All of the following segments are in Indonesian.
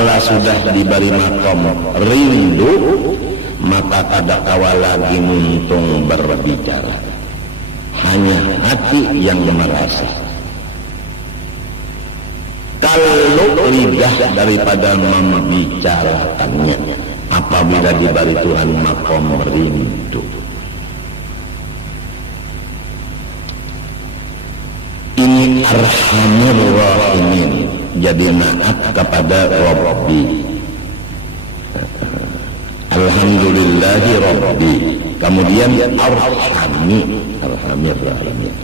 tatkala sudah diberi makom rindu, maka kada kawa lagi muntung berbicara, hanya hati yang merasa. Kalau lidah daripada membicarakannya apabila diberi Tuhan makom rindu. Ini arhamur rahimin, jadi maaf kepada Rabbi. Alhamdulillahi Rabbi. Kemudian arhami, arhamir rahimin,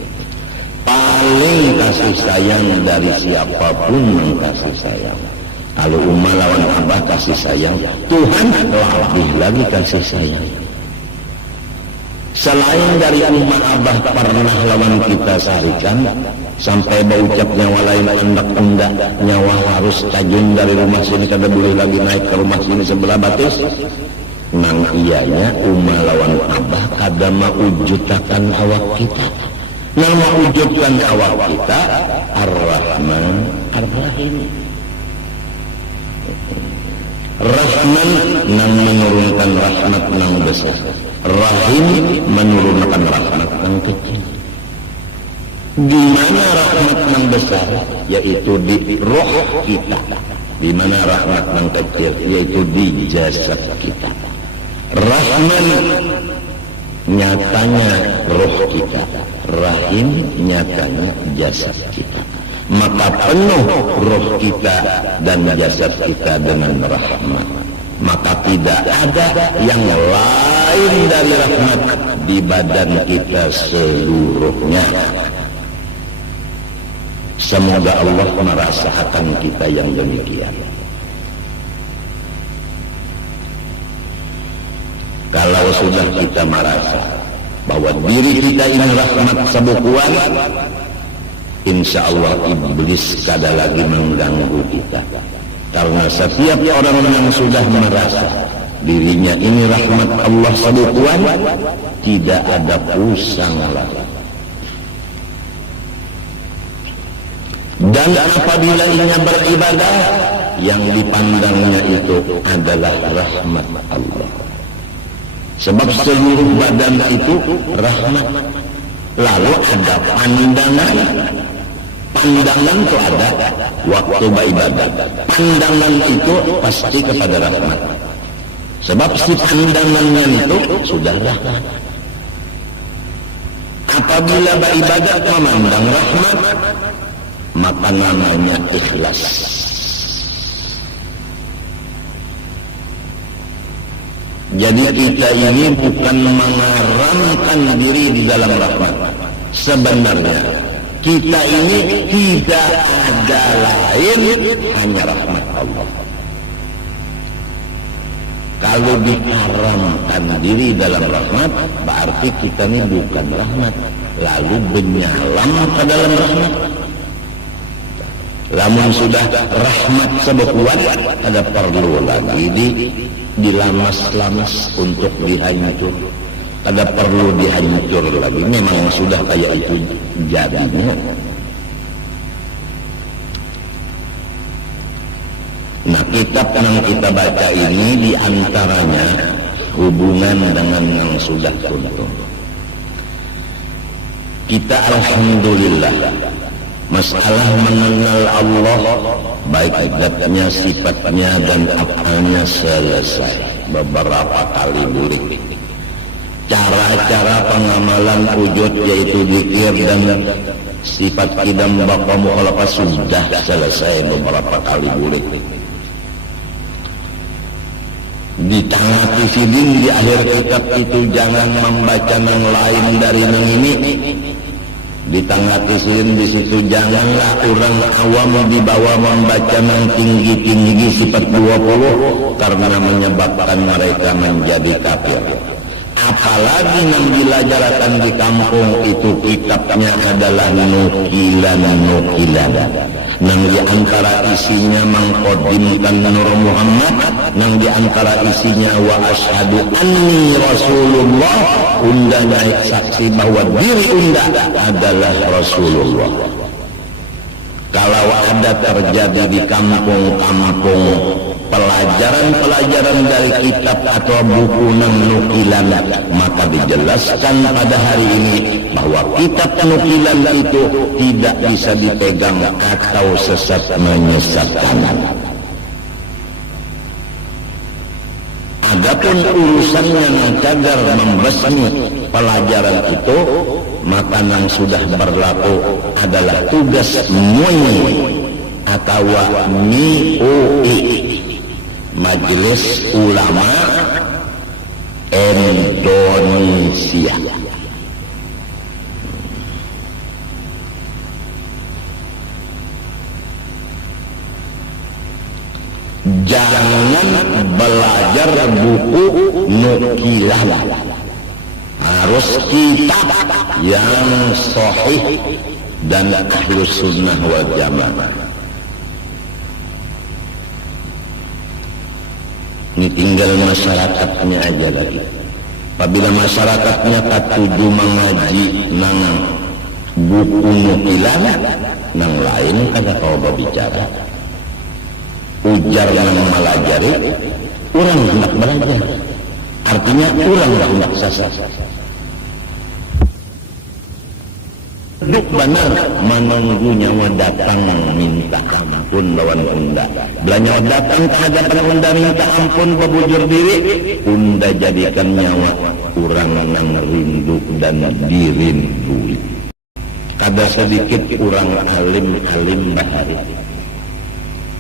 paling kasih sayang dari siapapun yang kasih sayang. Kalau umat lawan abah kasih sayang, Tuhan lebih lagi kasih sayang. Selain dari umat abah pernah lawan kita sarikan, sampai berucap nyawa lain undak-undak, nyawa harus kajun dari rumah sini kada boleh lagi naik ke rumah sini sebelah batis. Nang iyanya umat lawan abah kada maujutakan awak kita. Nang maujudkan awak kita Ar-Rahman Ar-Rahim. Rahman nang menurunkan rahmat nang besar, Rahim menurunkan rahmat nang kecil. Di mana rahmat nang besar, yaitu di roh kita. Di mana rahmat nang kecil, yaitu di jasad kita. Rahman nyatanya roh kita, Rahim nyatanya jasad kita. Maka penuh roh kita dan jasad kita dengan rahmat. Maka tidak ada yang lain dari rahmat di badan kita seluruhnya. Semoga Allah merasakan kita yang demikian. Kalau sudah kita merasa bahwa diri kita ini rahmat sebukuan, insya Allah iblis kada lagi mengganggu kita. Karena setiap orang yang sudah merasa dirinya ini rahmat Allah sebukuan, tidak ada pusang lagi. Dan apabila ia beribadah, yang dipandangnya itu adalah rahmat Allah. Sebab seluruh badan itu rahmat. Lalu ada pandangan. Pandangan itu ada waktu beribadah. Pandangan itu pasti kepada rahmat. Sebab si pandangannya itu sudah rahmat. Apabila beribadah memandang rahmat, maka namanya ikhlas. Jadi kita ini bukan mengaramkan diri di dalam rahmat. Sebenarnya kita ini tidak ada lain, hanya rahmat Allah. Kalau diharamkan diri dalam rahmat, berarti kita ini bukan rahmat, lalu menyalam ke dalam rahmat. Lamun sudah rahmat sebukuan, ada perlu lagi dilamas-lamas untuk dihancur. Ada perlu dihancur lagi. Memang sudah kayak itu jadinya. Nah, kitab yang kita baca ini diantaranya hubungan dengan yang sudah kuntung. Kita alhamdulillah masalah mengenal Allah, baik zatnya, sifatnya dan apanya selesai beberapa kali bulik. Cara-cara pengamalan wujud yaitu zikir dan sifat kidam baqa mukhalafah sudah selesai beberapa kali bulik. Di tengah kisidin di akhir kitab itu jangan membaca yang lain dari yang ini. Di tengah kisidin di situ janganlah orang awam dibawa membaca yang tinggi-tinggi sifat 20 karena menyebabkan mereka menjadi kafir. Apalagi yang dilajarkan di kampung itu kitabnya adalah nukilan. Yang diantara isinya mengkodimkan Nur Muhammad, yang diantara isinya wa asyhadu anni Rasulullah, unda naik saksi bahwa diri unda adalah Rasulullah. Kalau ada terjadi di kampung-kampung pelajaran-pelajaran dari kitab atau buku nukilan, maka dijelaskan pada hari ini bahwa kitab nukilan itu tidak bisa dipegang atau sesat menyesatkan. Adapun urusannya mencadar membasmi pelajaran itu, maka yang sudah berlaku adalah tugas MUI atau MUI, Majelis Ulama Indonesia. Jangan belajar buku nukilan, harus kitab yang sahih dan Ahlus Sunnah wal Jamaah. Ini tinggal masyarakatnya aja lagi. Apabila masyarakatnya katuju mengaji nang buku nukilan, nang lain kada kau berbicara. Ujar yang melajari, orang hendak belajar. Artinya orang hendak sasar. Duk benar menunggu nyawa datang minta ampun lawan unda. Bila nyawa datang kehadapan unda minta ampun bebujur diri, unda jadikan nyawa orang yang rindu dan dirindui. Kada sedikit orang alim bahari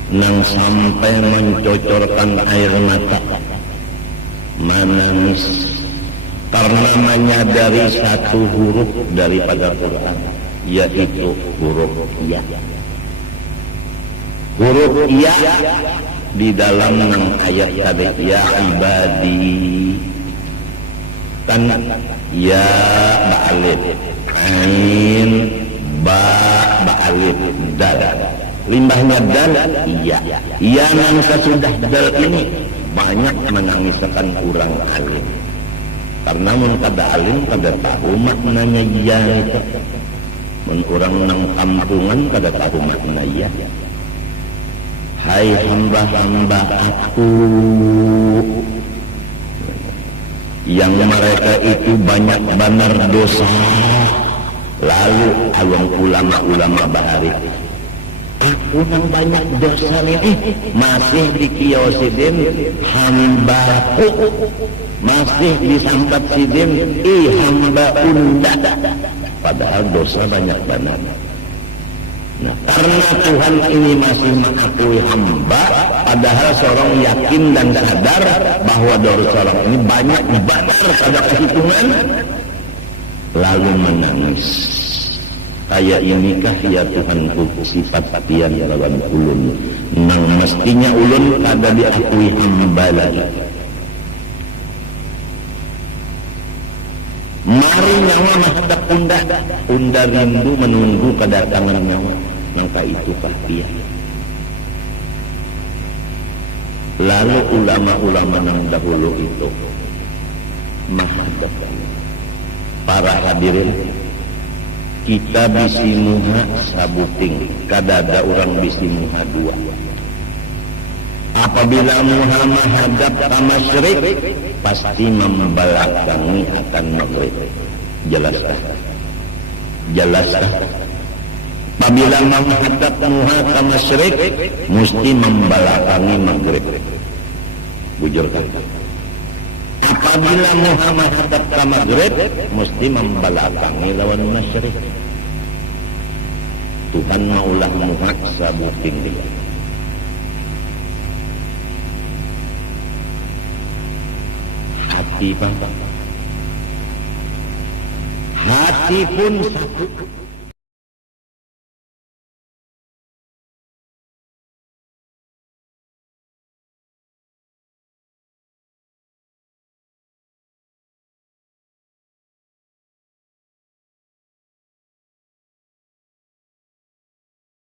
nang sampai mencocorkan air mata menangis karena menyadari satu huruf daripada Quran, yaitu huruf ya. Huruf ya di dalam ayat tadi, ya ibadi, kan ya ba'alif, ain ba ba'alif, dal, limbahnya dal, iya. Iya yang sesudah dal ini banyak menangiskan kurang alim, karena mun kada alim kada tahu maknanya iya itu. Mun urang nang kampungan kada tahu makna iya. Hai hamba-hamba aku yang mereka itu banyak benar dosa, lalu awang ulama-ulama bahari, aku yang banyak dosa ini masih dikiosidin hambaku, masih disangkat sidin hamba unda, padahal dosa banyak banget. Nah, karena Tuhan ini masih mengakui hamba, padahal seorang yakin dan sadar bahwa dosa seorang ini banyak benar pada perhitungan, lalu menangis. Kayak inikah ya Tuhanku sifat pian lawan ulun, nang mestinya ulun kada diakui hamba lagi. Mari nyawa menghadap unda rindu menunggu kedatangan nyawa, maka itu dia. Lalu ulama-ulama yang dahulu itu menghadap para hadirin. Kita bisi muha sabuting, kada ada orang bisi muha dua. Apabila muha menghadap ke masyrik, pasti membelakangi akan maghrib. Jelaskah? Jelaskah? Apabila menghadap muha ke masyrik, mesti membelakangi maghrib. Bujurkan. Apabila muha menghadap ke maghrib, mesti membelakangi lawan masyrik. Tuhan maulah muha sabuting dia. Hati pun satu.